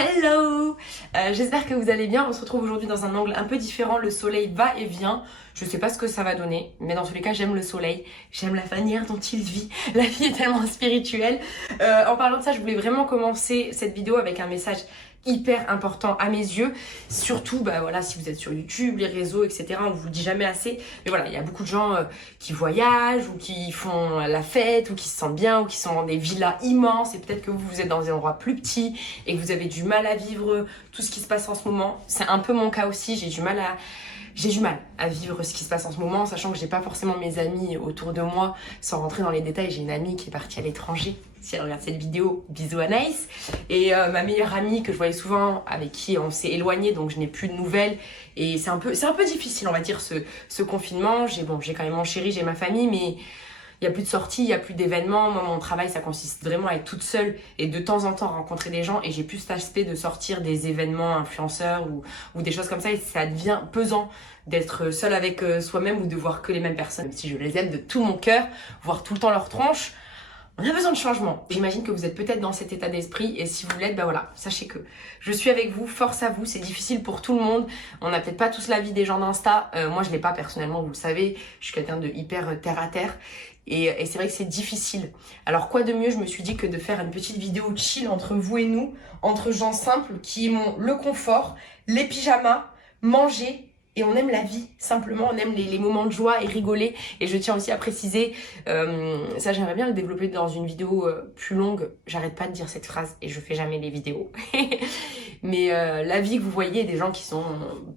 Hello, j'espère que vous allez bien. On se retrouve aujourd'hui dans un angle un peu différent. Le soleil va et vient. Je sais pas ce que ça va donner, mais dans tous les cas, j'aime le soleil. J'aime la manière dont il vit. La vie est tellement spirituelle. En parlant de ça, je voulais vraiment commencer cette vidéo avec un message hyper important à mes yeux. Surtout, voilà, si vous êtes sur YouTube, les réseaux, etc. On vous le dit jamais assez. Mais voilà, il y a beaucoup de gens qui voyagent ou qui font la fête ou qui se sentent bien ou qui sont dans des villas immenses. Et peut-être que vous êtes dans des endroits plus petits et que vous avez du mal à vivre tout ce qui se passe en ce moment. C'est un peu mon cas aussi. J'ai du mal à vivre ce qui se passe en ce moment, sachant que j'ai pas forcément mes amis autour de moi. Sans rentrer dans les détails, j'ai une amie qui est partie à l'étranger. Si elle regarde cette vidéo, bisous à Nice. Et ma meilleure amie que je voyais souvent, avec qui on s'est éloigné, donc je n'ai plus de nouvelles. Et c'est un peu difficile, on va dire, ce confinement. J'ai quand même mon chéri, j'ai ma famille, mais il n'y a plus de sorties, il n'y a plus d'événements. Moi, mon travail, ça consiste vraiment à être toute seule et de temps en temps rencontrer des gens. Et j'ai plus cet aspect de sortir des événements influenceurs ou des choses comme ça. Et ça devient pesant d'être seule avec soi-même ou de voir que les mêmes personnes. Même si je les aime de tout mon cœur, voir tout le temps leur tronche, on a besoin de changement. J'imagine que vous êtes peut-être dans cet état d'esprit et si vous l'êtes, voilà, sachez que je suis avec vous, force à vous, c'est difficile pour tout le monde. On n'a peut-être pas tous la vie des gens d'Insta. Moi, je l'ai pas personnellement, vous le savez. Je suis quelqu'un de hyper terre à terre et c'est vrai que c'est difficile. Alors quoi de mieux, je me suis dit, que de faire une petite vidéo chill entre vous et nous, entre gens simples qui aiment le confort, les pyjamas, manger. Et on aime la vie, simplement, on aime les moments de joie et rigoler. Et je tiens aussi à préciser, ça j'aimerais bien le développer dans une vidéo plus longue. J'arrête pas de dire cette phrase et je fais jamais les vidéos. Mais la vie que vous voyez, des gens qui sont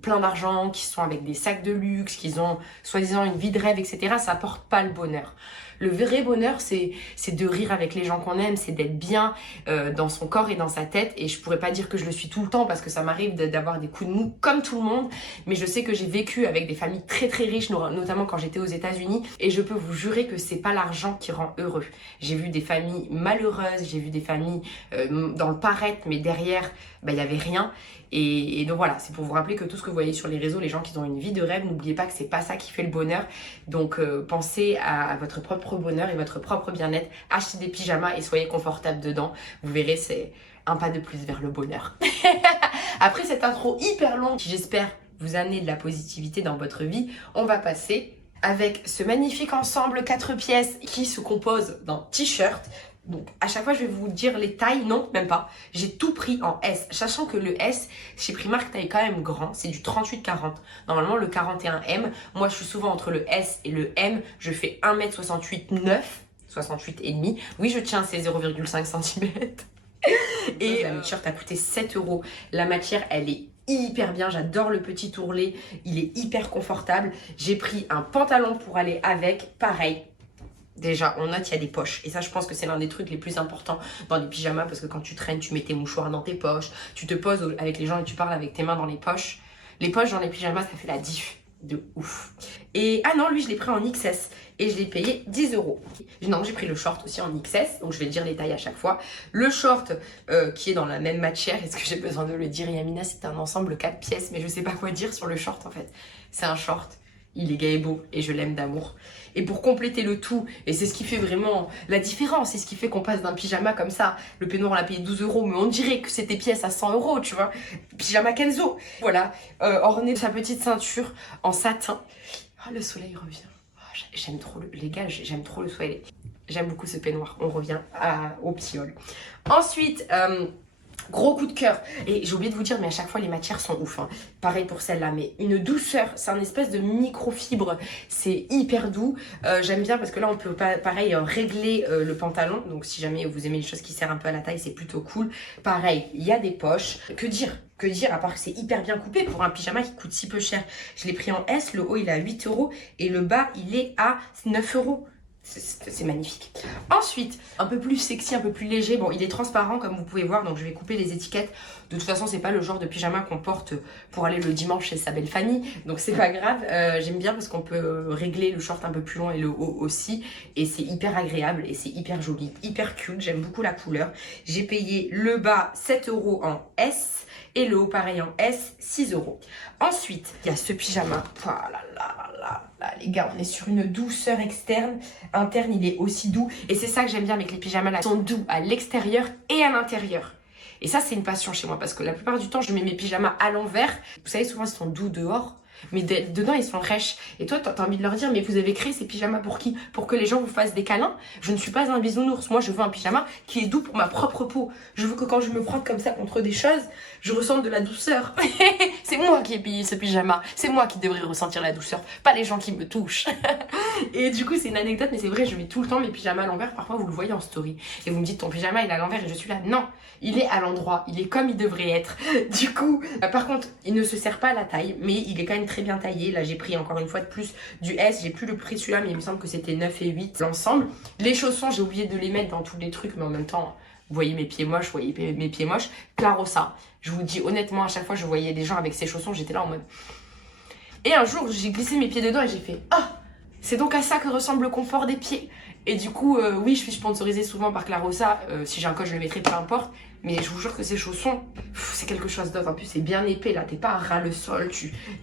pleins d'argent, qui sont avec des sacs de luxe, qui ont soi-disant une vie de rêve, etc. Ça apporte pas le bonheur. Le vrai bonheur, c'est de rire avec les gens qu'on aime, c'est d'être bien dans son corps et dans sa tête. Et je pourrais pas dire que je le suis tout le temps parce que ça m'arrive d'avoir des coups de mou comme tout le monde. Mais je sais que j'ai vécu avec des familles très très riches, notamment quand j'étais aux États-Unis. Et je peux vous jurer que c'est pas l'argent qui rend heureux. J'ai vu des familles malheureuses, j'ai vu des familles dans le paraître, mais derrière, il y avait rien. Et donc voilà, c'est pour vous rappeler que tout ce que vous voyez sur les réseaux, les gens qui ont une vie de rêve, n'oubliez pas que c'est pas ça qui fait le bonheur. Donc pensez à votre propre bonheur et votre propre bien-être. Achetez des pyjamas et soyez confortable dedans. Vous verrez, c'est un pas de plus vers le bonheur. Après cette intro hyper longue, qui j'espère vous amener de la positivité dans votre vie, on va passer avec ce magnifique ensemble 4 pièces qui se compose d'un t-shirt. Donc à chaque fois je vais vous dire les tailles, non même pas, j'ai tout pris en S, sachant que le S chez Primark taille quand même grand, c'est du 38-40, normalement le 41M, moi je suis souvent entre le S et le M, je fais 1m68 9, 68 et demi, oui je tiens c'est 0,5 cm et le t-shirt a coûté 7 €, la matière elle est hyper bien, j'adore le petit ourlet, il est hyper confortable, j'ai pris un pantalon pour aller avec, pareil. Déjà, on note, il y a des poches. Et ça, je pense que c'est l'un des trucs les plus importants dans les pyjamas. Parce que quand tu traînes, tu mets tes mouchoirs dans tes poches. Tu te poses avec les gens et tu parles avec tes mains dans les poches. Les poches dans les pyjamas, ça fait la diff de ouf. Et ah non, lui, je l'ai pris en XS. Et je l'ai payé 10 €. Non, j'ai pris le short aussi en XS. Donc, je vais dire les tailles à chaque fois. Le short qui est dans la même matière. Est-ce que j'ai besoin de le dire, Yamina? C'est un ensemble 4 pièces. Mais je sais pas quoi dire sur le short, en fait. C'est un short. Il est gai et beau et je l'aime d'amour. Et pour compléter le tout, et c'est ce qui fait vraiment la différence, c'est ce qui fait qu'on passe d'un pyjama comme ça, le peignoir on l'a payé 12 €, mais on dirait que c'était pièce à 100 €, tu vois. Pyjama Kenzo. Voilà, orné de sa petite ceinture en satin. Oh, le soleil revient. Oh, j'aime trop, les gars, j'aime trop le soleil. J'aime beaucoup ce peignoir. On revient au ptiol. Ensuite, gros coup de cœur. Et j'ai oublié de vous dire, mais à chaque fois les matières sont ouf, hein. Pareil pour celle-là, mais une douceur, c'est un espèce de microfibre, c'est hyper doux. J'aime bien parce que là on peut pareil régler le pantalon, donc si jamais vous aimez les choses qui serrent un peu à la taille, c'est plutôt cool. Pareil, il y a des poches. Que dire à part que c'est hyper bien coupé pour un pyjama qui coûte si peu cher. Je l'ai pris en S, le haut il est à 8 € et le bas il est à 9 €. C'est magnifique. Ensuite, un peu plus sexy, un peu plus léger. Bon, il est transparent comme vous pouvez voir, donc je vais couper les étiquettes. De toute façon, c'est pas le genre de pyjama qu'on porte pour aller le dimanche chez sa belle famille, donc c'est pas grave. J'aime bien parce qu'on peut régler le short un peu plus long et le haut aussi, et c'est hyper agréable et c'est hyper joli, hyper cute. J'aime beaucoup la couleur. J'ai payé le bas 7 € en S et le haut pareil en S, 6 €. Ensuite, il y a ce pyjama. Oh là là là là, les gars, on est sur une douceur externe. Interne, il est aussi doux. Et c'est ça que j'aime bien avec les pyjamas là. Ils sont doux à l'extérieur et à l'intérieur. Et ça, c'est une passion chez moi parce que la plupart du temps, je mets mes pyjamas à l'envers. Vous savez, souvent, ils sont doux dehors. Mais dedans, ils sont rêches. Et toi, t'as envie de leur dire, mais vous avez créé ces pyjamas pour qui? Pour que les gens vous fassent des câlins? Je ne suis pas un bisounours. Moi, je veux un pyjama qui est doux pour ma propre peau. Je veux que quand je me frotte comme ça contre des choses, je ressente de la douceur. C'est moi qui ai payé ce pyjama. C'est moi qui devrais ressentir la douceur, pas les gens qui me touchent. Et du coup, c'est une anecdote, mais c'est vrai, je mets tout le temps mes pyjamas à l'envers. Parfois, vous le voyez en story. Et vous me dites, ton pyjama, il est à l'envers. Et je suis là, non, il est à l'endroit. Il est comme il devrait être. Du coup, par contre, il ne se sert pas à la taille, mais il est quand même très bien taillé. Là, j'ai pris encore une fois de plus du S. J'ai plus le prix de celui-là, mais il me semble que c'était 9 et 8 l'ensemble. Les chaussons, j'ai oublié de les mettre dans tous les trucs, mais en même temps, vous voyez mes pieds moches, vous voyez mes pieds moches. Clarossa. Je vous dis honnêtement, à chaque fois, je voyais des gens avec ces chaussons, j'étais là en mode... Et un jour, j'ai glissé mes pieds dedans et j'ai fait « Ah, c'est donc à ça que ressemble le confort des pieds !» Et du coup, oui, je suis sponsorisée souvent par Clarossa. Si j'ai un code, je le mettrai, peu importe. Mais je vous jure que ces chaussons, c'est quelque chose d'autre. En plus, c'est bien épais, là. T'es pas à ras le sol.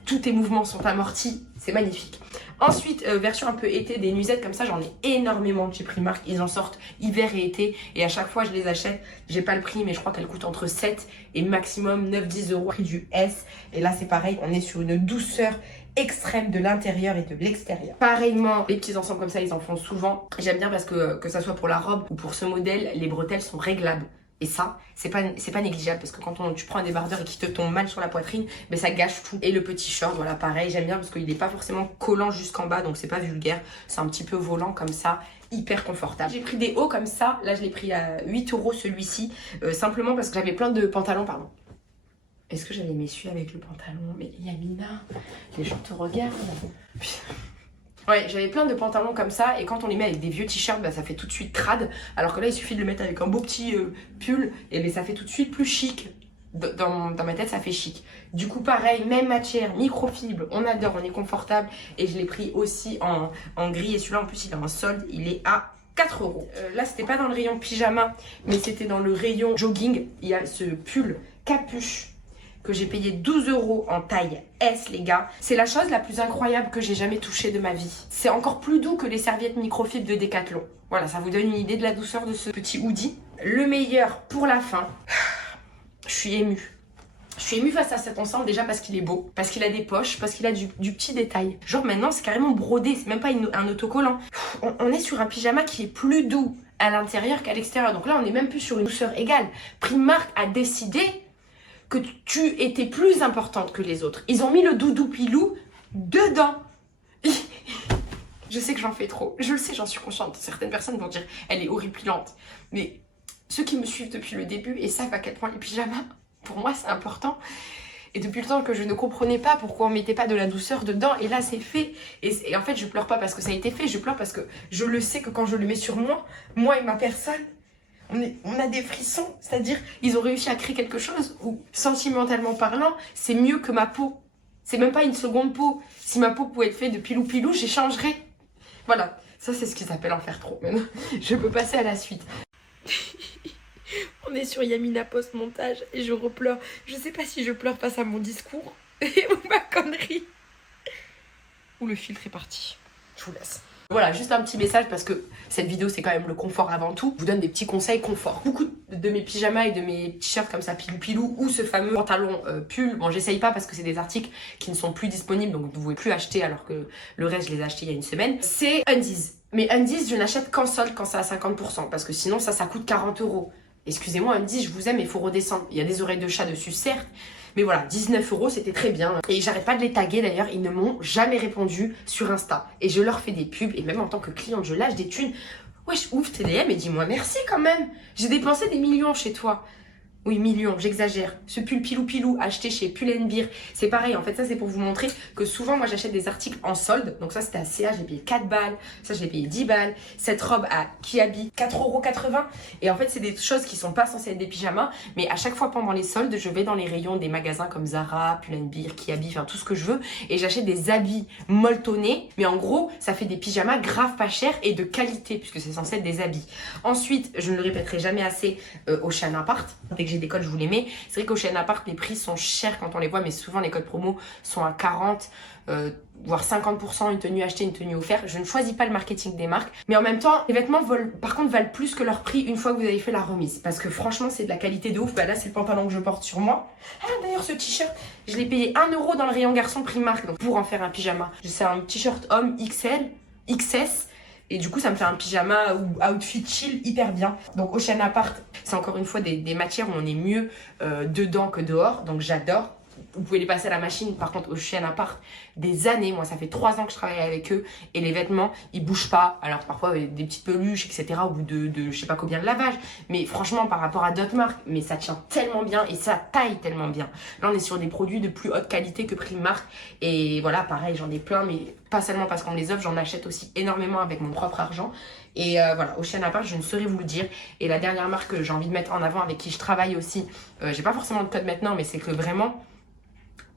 Tous tes mouvements sont amortis. C'est magnifique. Ensuite, version un peu été, des nuisettes comme ça, j'en ai énormément de chez Primark. Ils en sortent hiver et été. Et à chaque fois, je les achète. J'ai pas le prix, mais je crois qu'elles coûtent entre 7 et maximum 9-10 euros. Prix du S. Et là, c'est pareil. On est sur une douceur extrême de l'intérieur et de l'extérieur. Pareillement, les petits ensembles comme ça, ils en font souvent. J'aime bien parce que ça soit pour la robe ou pour ce modèle, les bretelles sont réglables. Et ça, c'est pas négligeable parce que quand tu prends un débardeur et qu'il te tombe mal sur la poitrine, ben ça gâche tout. Et le petit short, voilà, pareil, j'aime bien parce qu'il n'est pas forcément collant jusqu'en bas, donc c'est pas vulgaire. C'est un petit peu volant comme ça, hyper confortable. J'ai pris des hauts comme ça, là je l'ai pris à 8 euros celui-ci, simplement parce que j'avais plein de pantalons, pardon. Est-ce que j'avais m'essuie avec le pantalon? Mais Yamina, les gens te regardent. Ouais, j'avais plein de pantalons comme ça et quand on les met avec des vieux t-shirts, bah, ça fait tout de suite crade. Alors que là, il suffit de le mettre avec un beau petit pull et ben ça fait tout de suite plus chic. Dans ma tête, ça fait chic. Du coup, pareil, même matière, microfibre, on adore, on est confortable. Et je l'ai pris aussi en gris et celui-là, en plus, il est en solde, il est à 4 euros. Là, c'était pas dans le rayon pyjama, mais c'était dans le rayon jogging. Il y a ce pull capuche que j'ai payé 12 euros en taille S, les gars. C'est la chose la plus incroyable que j'ai jamais touchée de ma vie. C'est encore plus doux que les serviettes microfibres de Decathlon. Voilà, ça vous donne une idée de la douceur de ce petit hoodie. Le meilleur pour la fin. Je suis émue. Je suis émue face à cet ensemble déjà parce qu'il est beau, parce qu'il a des poches, parce qu'il a du petit détail. Genre maintenant, c'est carrément brodé, c'est même pas un autocollant. On est sur un pyjama qui est plus doux à l'intérieur qu'à l'extérieur. Donc là, on est même plus sur une douceur égale. Primark a décidé que tu étais plus importante que les autres. Ils ont mis le doudou pilou dedans. Je sais que j'en fais trop. Je le sais, j'en suis consciente. Certaines personnes vont dire, elle est horripilante. Mais ceux qui me suivent depuis le début et savent à quel point les pyjamas, pour moi, c'est important. Et depuis le temps que je ne comprenais pas pourquoi on mettait pas de la douceur dedans. Et là, c'est fait. Et en fait, je pleure pas parce que ça a été fait. Je pleure parce que je le sais que quand je le mets sur moi et ma personne, on a des frissons, c'est-à-dire ils ont réussi à créer quelque chose où, sentimentalement parlant, c'est mieux que ma peau. C'est même pas une seconde peau. Si ma peau pouvait être faite de pilou-pilou, j'échangerais. Voilà, ça c'est ce qu'ils appellent en faire trop. Maintenant, je peux passer à la suite. On est sur Yamina post-montage et je repleure. Je sais pas si je pleure face à mon discours ou ma connerie. Ou le filtre est parti. Je vous laisse. Voilà, juste un petit message parce que cette vidéo c'est quand même le confort avant tout. Je vous donne des petits conseils confort. Beaucoup de mes pyjamas et de mes t-shirts comme ça pilou-pilou ou ce fameux pantalon pull. Bon, j'essaye pas parce que c'est des articles qui ne sont plus disponibles donc vous ne pouvez plus acheter alors que le reste je les ai achetés il y a une semaine. C'est Undies. Mais Undies, je n'achète qu'en solde quand c'est à 50% parce que sinon ça coûte 40 euros. Excusez-moi, Undies, je vous aime, mais il faut redescendre. Il y a des oreilles de chat dessus, certes. Mais voilà, 19 euros, c'était très bien. Et j'arrête pas de les taguer d'ailleurs, ils ne m'ont jamais répondu sur Insta. Et je leur fais des pubs, et même en tant que cliente, je lâche des thunes. Wesh, ouvre tes DM et dis-moi merci quand même. J'ai dépensé des millions chez toi. Oui, millions, j'exagère. Ce pull pilou-pilou acheté chez Pull & Bear, c'est pareil. En fait, ça, c'est pour vous montrer que souvent, moi, j'achète des articles en solde. Donc ça, c'était à CA, j'ai payé 4 balles. Ça, je l'ai payé 10 balles. Cette robe à Kiabi, 4,80 €. Et en fait, c'est des choses qui sont pas censées être des pyjamas. Mais à chaque fois, pendant les soldes, je vais dans les rayons des magasins comme Zara, Pull & Bear, Kiabi, enfin, tout ce que je veux. Et j'achète des habits molletonnés. Mais en gros, ça fait des pyjamas grave pas chers et de qualité, puisque c'est censé être des habits. Ensuite, je ne le répéterai jamais assez, au Auchan Apart. Dès que que j'ai des codes, je vous les mets. C'est vrai qu'au Shein Apart, les prix sont chers quand on les voit, mais souvent les codes promo sont à 40, voire 50%, une tenue achetée, une tenue offerte. Je ne choisis pas le marketing des marques, mais en même temps, les vêtements par contre valent plus que leur prix une fois que vous avez fait la remise, parce que franchement, c'est de la qualité de ouf. Bah là, c'est le pantalon que je porte sur moi. Ah, d'ailleurs, ce t-shirt, je l'ai payé 1 € dans le rayon garçon Primark, donc pour en faire un pyjama. C'est un t-shirt homme XL, XS. Et du coup, ça me fait un pyjama ou outfit chill hyper bien. Donc, au Shein Apart, c'est encore une fois des matières où on est mieux dedans que dehors. Donc, j'adore. Vous pouvez les passer à la machine. Par contre, au Shein Apart, des années. Moi, ça fait 3 ans que je travaille avec eux. Et les vêtements, ils bougent pas. Alors, parfois, des petites peluches, etc. au bout de je sais pas combien de lavage. Mais franchement, par rapport à d'autres marques, mais ça tient tellement bien et ça taille tellement bien. Là, on est sur des produits de plus haute qualité que Primark. Et voilà, pareil, j'en ai plein, mais pas seulement parce qu'on me les offre, j'en achète aussi énormément avec mon propre argent. Et voilà, au Shein Apart, je ne saurais vous le dire. Et la dernière marque que j'ai envie de mettre en avant, avec qui je travaille aussi, j'ai pas forcément de code maintenant, mais c'est que vraiment,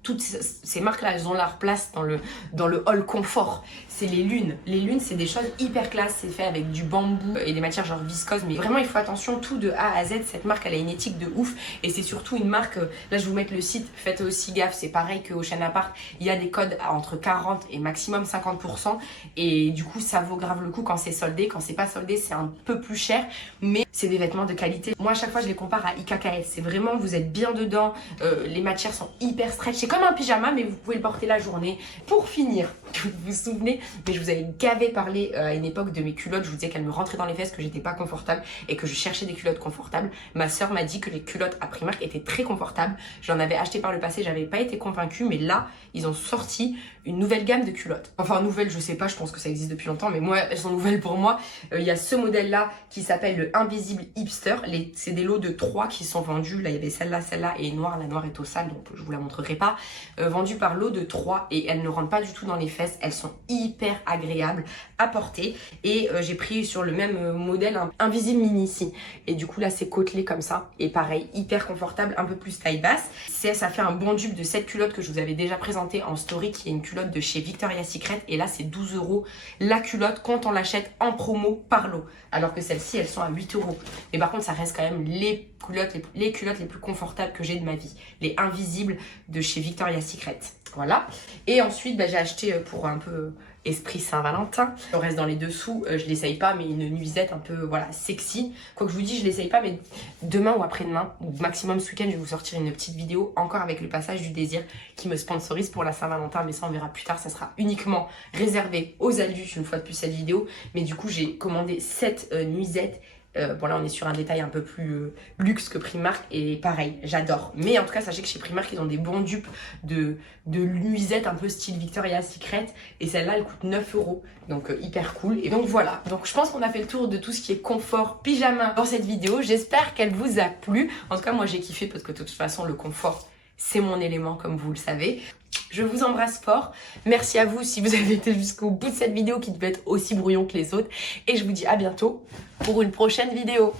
toutes ces marques-là, elles ont leur place dans le hall confort. C'est les lunes. Les lunes, c'est des choses hyper classe. C'est fait avec du bambou et des matières genre viscose. Mais vraiment, il faut attention, tout de A à Z. Cette marque, elle a une éthique de ouf. Et c'est surtout une marque, là, je vais vous mettre le site. Faites aussi gaffe. C'est pareil qu'au Shein Apart. Il y a des codes entre 40 et maximum 50%. Et du coup, ça vaut grave le coup quand c'est soldé. Quand c'est pas soldé, c'est un peu plus cher. Mais c'est des vêtements de qualité. Moi, à chaque fois, je les compare à IKKS. C'est vraiment, vous êtes bien dedans. Les matières sont hyper stretch. C'est comme un pyjama, mais vous pouvez le porter la journée. Pour finir, vous vous souvenez, mais je vous avais gavé parlé à une époque de mes culottes. Je vous disais qu'elles me rentraient dans les fesses, que j'étais pas confortable et que je cherchais des culottes confortables. Ma soeur m'a dit que les culottes à Primark étaient très confortables. J'en avais acheté par le passé, j'avais pas été convaincue, mais là, ils ont sorti une nouvelle gamme de culottes. Enfin, nouvelle, je sais pas, je pense que ça existe depuis longtemps, mais moi, elles sont nouvelles pour moi. Il y a ce modèle-là qui s'appelle le Invisible Hipster. C'est des lots de 3 qui sont vendus. Là, il y avait celle-là et noire. La noire est au sale, donc je vous la montrerai pas. Vendues par lot de 3 et elles ne rentrent pas du tout dans les fesses. Elles sont hyper agréables à porter. Et j'ai pris sur le même modèle un Invisible Mini ici. Et du coup, là, c'est côtelé comme ça. Et pareil, hyper confortable, un peu plus taille basse. Ça fait un bon dupe de cette culotte que je vous avais déjà présentée en story, qui est une culotte de chez Victoria's Secret. Et là, c'est 12 € la culotte quand on l'achète en promo par lot. Alors que celles-ci, elles sont à 8 €. Mais par contre, ça reste quand même les culottes les plus confortables que j'ai de ma vie. Les invisibles de chez Victoria's Secret. Voilà. Et ensuite, j'ai acheté pour un peu esprit Saint-Valentin. On reste dans les dessous, je l'essaye pas, mais une nuisette un peu, voilà, sexy. Quoi que je vous dis, je l'essaye pas, mais demain ou après-demain, ou maximum ce week-end, je vais vous sortir une petite vidéo, encore avec le passage du désir, qui me sponsorise pour la Saint-Valentin, mais ça on verra plus tard, ça sera uniquement réservé aux adultes, une fois de plus cette vidéo. Mais du coup, j'ai commandé cette nuisette. Bon là on est sur un détail un peu plus luxe que Primark et pareil j'adore, mais en tout cas sachez que chez Primark ils ont des bons dupes de nuisettes un peu style Victoria's Secret et celle-là elle coûte 9 €, donc hyper cool. Et donc voilà, donc je pense qu'on a fait le tour de tout ce qui est confort pyjama dans cette vidéo. J'espère qu'elle vous a plu. En tout cas moi j'ai kiffé parce que de toute façon le confort c'est mon élément comme vous le savez. Je vous embrasse fort. Merci à vous si vous avez été jusqu'au bout de cette vidéo qui devait être aussi brouillon que les autres. Et je vous dis à bientôt pour une prochaine vidéo.